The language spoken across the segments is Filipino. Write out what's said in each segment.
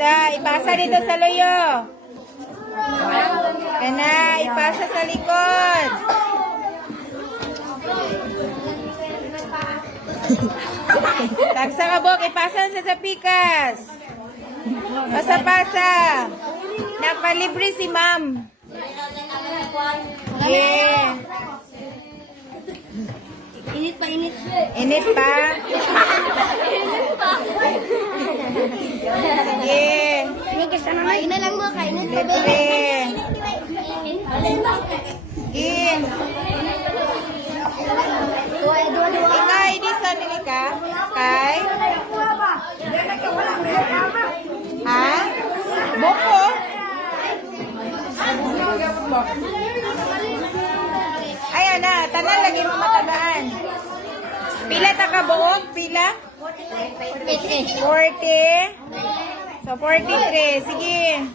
Isa, ipasa dito sa loyo. Kana, ipasa sa likod. Tagsa ka bok, ipasa sa pikas. Pasa-pasa. Nagpalibre si ma'am. Yeah. Init pa, init. Init pa? Sige. Inigas na naman. Ina lang mo, kainit pa. Libre. In. Ikaw, hindi sa nili ka? Kay? Ha? Boko? Ayan na, tanan lagi mo matandaan. Pila ta ka buok? Pila? 40. So, 43. Sige.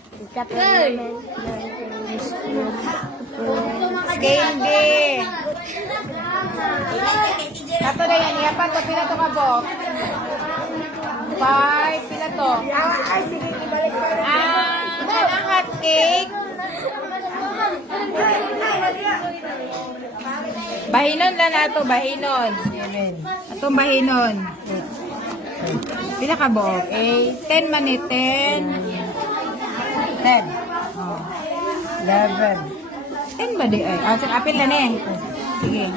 Scale D. Kato na yan. Iyapan to. Pila to ka buok? 5. Pila to? Kanang hot cake. Bahinon lang na ito, bahinon. Itong bahinon. Pila ka buok? 10 man eh, 10. 10. 11. 10 ba di ay? Apil na eh. Sige.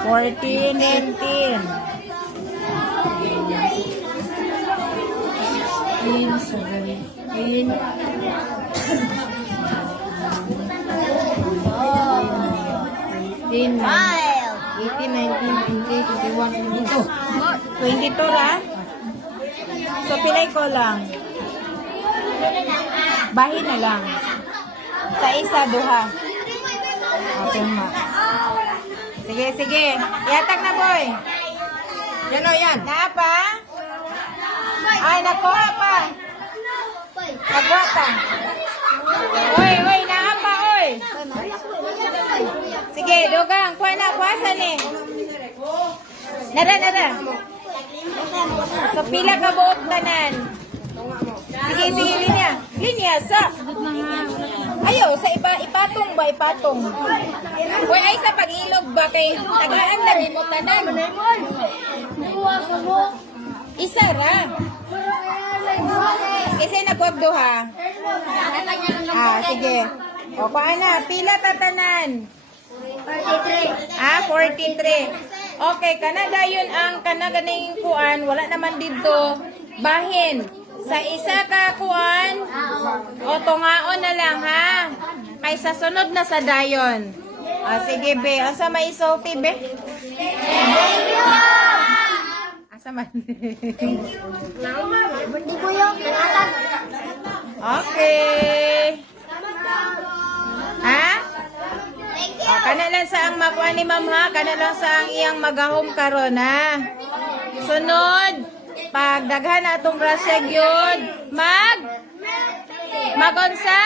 14, 19. 17. 18, 19, 20, 21, 22. 22 ra? So, pilay ko lang. Bahin na lang. Sa isa, duha. Okay, ma. Sige, sige. Iatag na, boy. Yan o, yan. Naapa? Ay, nakuha pa. Nagwata. Oy, oy, naapa, oy. Sige, dogang. Kuha na, kuhasan eh. Nada, nada. So, pila ka buok tanan. Sige, sige, linya. Linya, sa. Ayaw, sa ipatong ba, ipatong. Uy, ay sa pag-ilog ba kay tagaan lagi mo tanan. Isa ra. Kasi nagwagduha. Sige. O, paano? Pila tatanan? 43. 43. Okay, kanada yun ang kanaganing kuan. Wala naman dito. Bahin. Sa isa ka kuan, o tungaon na lang ha. Kaysa sunod na sa dayon. Sige be. Asa may isulti be? Asa man? Okay. Ha? Kana lang sa ang makuha ni ma'am ha. Kana lang sa ang iyang magahom karon ha. Sunod. Pag daghan atong grasya yun. Magonsa?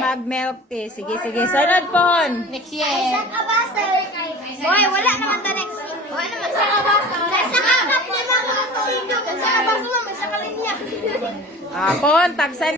Mag milk tea. Sige, sige. Sunod po. Next year. Boy, wala naman ta next. Wala naman sa kabasa. Sa kakap niya mga sindok. Sa kabasa naman sa kalinya. Pon, tagsan.